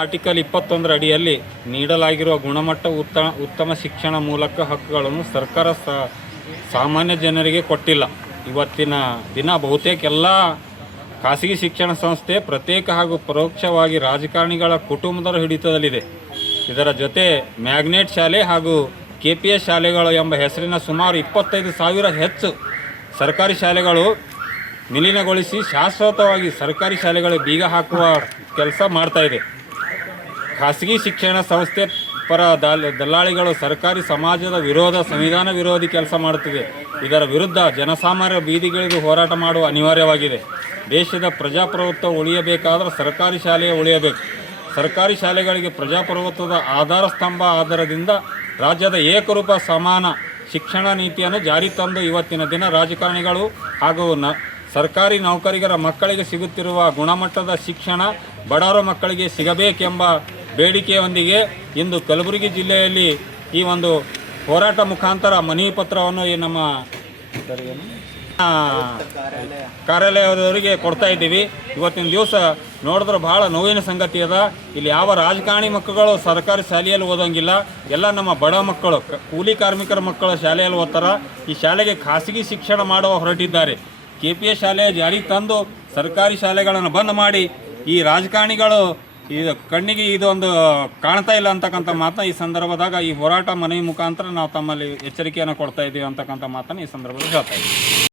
Article 21 ಅಡಿಯಲ್ಲಿ ನೀಡಲಾಗಿರುವ ಗುಣಮಟ್ಟ ಉತ್ತಮ ಶಿಕ್ಷಣ ಮೂಲಕ ಹಕ್ಕುಗಳನ್ನು ಸರ್ಕಾರ ಸಾಮಾನ್ಯ ಜನರಿಗೆ ಕೊಟ್ಟಿಲ್ಲ. ಇವತ್ತಿನ ದಿನ ಬಹುತೇಕ ಎಲ್ಲ ಖಾಸಗಿ ಶಿಕ್ಷಣ ಸಂಸ್ಥೆ ಪ್ರತ್ಯೇಕ ಹಾಗೂ ಪರೋಕ್ಷವಾಗಿ ರಾಜಕಾರಣಿಗಳ ಕುಟುಂಬದ ಹಿಡಿತದಲ್ಲಿದೆ. ಇದರ ಜೊತೆ ಮ್ಯಾಗ್ನೆಟ್ ಶಾಲೆ ಹಾಗೂ KPS ಶಾಲೆಗಳು ಎಂಬ ಹೆಸರಿನ ಸುಮಾರು 25,000 ಹೆಚ್ಚು ಸರ್ಕಾರಿ ಶಾಲೆಗಳು ವಿಲೀನಗೊಳಿಸಿ ಶಾಶ್ವತವಾಗಿ ಸರ್ಕಾರಿ ಶಾಲೆಗಳಿಗೆ ಬೀಗ ಹಾಕುವ ಕೆಲಸ ಮಾಡ್ತಾಯಿದೆ. ಖಾಸಗಿ ಶಿಕ್ಷಣ ಸಂಸ್ಥೆ ಪರ ದಲ್ಲಾಳಿಗಳು ಸರ್ಕಾರಿ ಸಮಾಜದ ವಿರೋಧ, ಸಂವಿಧಾನ ವಿರೋಧಿ ಕೆಲಸ ಮಾಡುತ್ತಿದೆ. ಇದರ ವಿರುದ್ಧ ಜನಸಾಮಾನ್ಯರ ಬೀದಿಗಿಳಿದು ಹೋರಾಟ ಮಾಡುವ ಅನಿವಾರ್ಯವಾಗಿದೆ. ದೇಶದ ಪ್ರಜಾಪ್ರಭುತ್ವ ಉಳಿಯಬೇಕಾದರೆ ಸರ್ಕಾರಿ ಶಾಲೆಯೇ ಉಳಿಯಬೇಕು. ಸರ್ಕಾರಿ ಶಾಲೆಗಳಿಗೆ ಪ್ರಜಾಪ್ರಭುತ್ವದ ಆಧಾರ ಸ್ತಂಭ ಆಧಾರದಿಂದ ರಾಜ್ಯದ ಏಕರೂಪ ಸಮಾನ ಶಿಕ್ಷಣ ನೀತಿಯನ್ನು ಜಾರಿ ತಂದು ಇವತ್ತಿನ ದಿನ ರಾಜಕಾರಣಿಗಳು ಹಾಗೂ ಸರ್ಕಾರಿ ನೌಕರಿಗರ ಮಕ್ಕಳಿಗೆ ಸಿಗುತ್ತಿರುವ ಗುಣಮಟ್ಟದ ಶಿಕ್ಷಣ ಬಡವರ ಮಕ್ಕಳಿಗೆ ಸಿಗಬೇಕೆಂಬ ಬೇಡಿಕೆಯೊಂದಿಗೆ ಇಂದು ಕಲಬುರಗಿ ಜಿಲ್ಲೆಯಲ್ಲಿ ಈ ಒಂದು ಹೋರಾಟ ಮುಖಾಂತರ ಮನವಿ ಪತ್ರವನ್ನು ನಮ್ಮ ಕಾರ್ಯಾಲಯದವರಿಗೆ ಕೊಡ್ತಾ ಇದ್ದೀವಿ. ಇವತ್ತಿನ ದಿವಸ ನೋಡಿದ್ರೆ ಭಾಳ ನೋವಿನ ಸಂಗತಿ ಅದ. ಇಲ್ಲಿ ಯಾವ ರಾಜಕಾರಣಿ ಮಕ್ಕಳು ಸರ್ಕಾರಿ ಶಾಲೆಯಲ್ಲಿ ಓದೋಂಗಿಲ್ಲ. ಎಲ್ಲ ನಮ್ಮ ಬಡ ಮಕ್ಕಳು, ಕೂಲಿ ಕಾರ್ಮಿಕರ ಮಕ್ಕಳು ಶಾಲೆಯಲ್ಲಿ ಓದ್ತಾರ. ಈ ಶಾಲೆಗೆ ಖಾಸಗಿ ಶಿಕ್ಷಣ ಮಾಡುವ ಹೊರಟಿದ್ದಾರೆ. KPS ಶಾಲೆ ಜಾರಿಗೆ ತಂದು ಸರ್ಕಾರಿ ಶಾಲೆಗಳನ್ನು ಬಂದ್ ಮಾಡಿ ಈ ರಾಜಕಾರಣಿಗಳು ಇದು ಕಣ್ಣಿಗೆ ಇದೊಂದು ಕಾಣ್ತಾ ಇಲ್ಲ ಅಂತಕ್ಕಂಥ ಮಾತನ್ನ ಈ ಸಂದರ್ಭದಾಗ ಈ ಹೋರಾಟ ಮನವಿ ಮುಖಾಂತರ ನಾವು ತಮ್ಮಲ್ಲಿ ಎಚ್ಚರಿಕೆಯನ್ನು ಕೊಡ್ತಾ ಇದ್ದೀವಿ ಅಂತಕ್ಕಂಥ ಮಾತನ್ನು ಈ ಸಂದರ್ಭದಲ್ಲಿ ಹೇಳ್ತಾ ಇದ್ದೀವಿ.